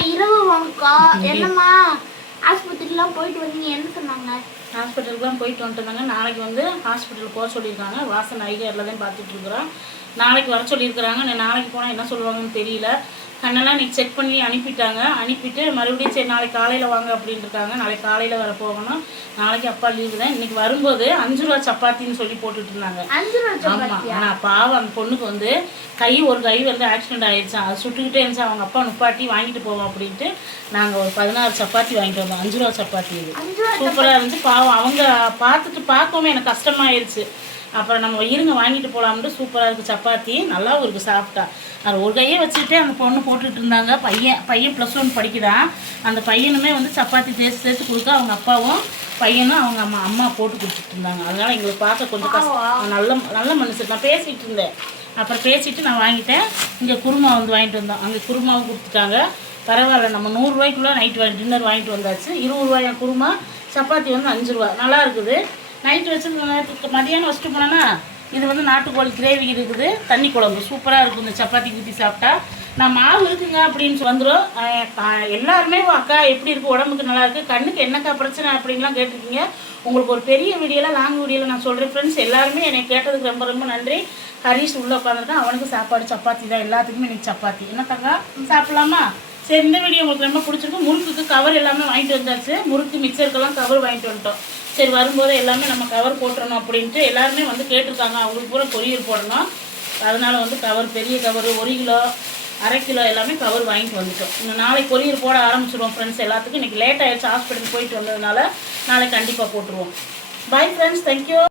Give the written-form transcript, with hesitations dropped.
இரவு வணக்கம். என்னம்மா ஆஸ்பத்திரிலாம் போயிட்டு வந்தீங்க, என்ன சொன்னாங்க? ஹாஸ்பிட்டலுக்கு தான் போயிட்டு வந்துட்டுருந்தாங்க. நாளைக்கு வந்து ஹாஸ்பிட்டலுக்கு போக சொல்லியிருக்காங்க. வாசன் ஐகரில் தான் பார்த்துட்டு இருக்கிறோம். நாளைக்கு வர சொல்லியிருக்கிறாங்க. நாளைக்கு போனால் என்ன சொல்லுவாங்கன்னு தெரியல. கண்ணெல்லாம் இன்னைக்கு செக் பண்ணி அனுப்பிட்டாங்க. அனுப்பிட்டு மறுபடியும் சரி நாளைக்கு காலையில் வாங்க அப்படின்னு இருக்காங்க. நாளைக்கு காலையில் வர போகணும். நாளைக்கு அப்பா லீவு தான். இன்னைக்கு வரும்போது 5 ரூபா சப்பாத்தின்னு சொல்லி போட்டுட்டு இருந்தாங்க. ஆமாம், ஆனால் பாவம் அந்த பொண்ணுக்கு வந்து ஒரு கை வந்து ஆக்சிடென்ட் ஆயிடுச்சான். அது சுட்டுக்கிட்டே இருந்துச்சு. அவங்க அப்பா நுப்பாட்டி வாங்கிட்டு போவோம் அப்படின்ட்டு நாங்கள் ஒரு 16 சப்பாத்தி வாங்கிட்டு வந்தோம். 5 ரூபா சப்பாத்தி. இது சூப்பராக இருந்துச்சு. பாவம் அவங்க பார்க்கவும் எனக்கு கஷ்டமாயிருச்சு. அப்புறம் நம்ம இருங்க வாங்கிட்டு போகலாம்னு. சூப்பராக இருக்குது சப்பாத்தி, நல்லாவும் இருக்குது சாப்பிட்டா. அது ஒரு கையை வச்சுக்கிட்டே அந்த பொண்ணு போட்டுட்டு இருந்தாங்க. பையன் +1 படிக்குதான். அந்த பையனுமே வந்து சப்பாத்தி சேர்த்து கொடுக்க அவங்க அப்பாவும் பையனும் அவங்க அம்மா போட்டு கொடுத்துட்டு இருந்தாங்க. அதனால் எங்களுக்கு பார்க்க கொஞ்சம் கஷ்டம். நல்ல மனுஷன். நான் பேசிகிட்டு இருந்தேன். அப்புறம் பேசிவிட்டு நான் வாங்கிட்டேன். இங்கே குருமா வந்து வாங்கிட்டு வந்தோம். அங்கே குருமாவும் கொடுத்துட்டாங்க. பரவாயில்ல, நம்ம 100 ரூபாய்க்குள்ளே நைட்டு டின்னர் வாங்கிட்டு வந்தாச்சு. 20 ரூபாய் குருமா, சப்பாத்தி வந்து 5 ரூபா. நல்லா இருக்குது. நைட்டு வச்சு மதியானம் வச்சுட்டு போனேன்னா இது வந்து நாட்டுக்கோழி கிரேவி இருக்குது, தண்ணி குழம்பு சூப்பராக இருக்கும். இந்த சப்பாத்தி ஊற்றி சாப்பிட்டா நான் மாவு இருக்குங்க அப்படின்னு வந்துடும். எல்லாருமே அக்கா எப்படி இருக்குது, உடம்புக்கு நல்லா இருக்குது, கண்ணுக்கு என்னக்கா பிரச்சனை அப்படின்லாம் கேட்டிருக்கீங்க. உங்களுக்கு ஒரு பெரிய வீடியோவில் லாங் வீடியோவில் நான் சொல்கிறேன் ஃப்ரெண்ட்ஸ். எல்லாருமே என்னை கேட்டதுக்கு ரொம்ப ரொம்ப நன்றி. ஹரிஷ் உள்ளே உட்காந்துருக்கான். அவனுக்கு சாப்பாடு சப்பாத்தி தான். எல்லாத்துக்குமே இன்றைக்கி சப்பாத்தி. என்ன தங்கா சாப்பிட்லாமா? சரி, இந்த வீடியோ உங்களுக்கு ரொம்ப பிடிச்சிருக்கு. முறுக்குக்கு கவர் எல்லாமே வாங்கிட்டு வந்தாச்சு. முறுக்கு மிக்சருக்கெல்லாம் கவர் வாங்கிட்டு வந்துட்டோம். சரி, வரும்போது எல்லாமே நம்ம கவர் போட்டுறணும் அப்படின்ட்டு எல்லாருமே வந்து கேட்டிருக்காங்க. அவங்களுக்கு பூரா கொரியர் போடணும். அதனால் வந்து கவர், பெரிய கவர் 1 கிலோ 1/2 கிலோ எல்லாமே கவர் வாங்கிட்டு வந்துட்டோம். இன்னும் நாளைக்கு கொரியர் போட ஆரம்பிச்சிடுவோம் ஃப்ரெண்ட்ஸ். எல்லாத்துக்கும் இன்றைக்கி லேட் ஆகிடுச்சு, ஹாஸ்பிட்டல் போயிட்டு வந்ததுனால நாளைக்கு கண்டிப்பாக போட்டுருவோம். Bye friends, thank you.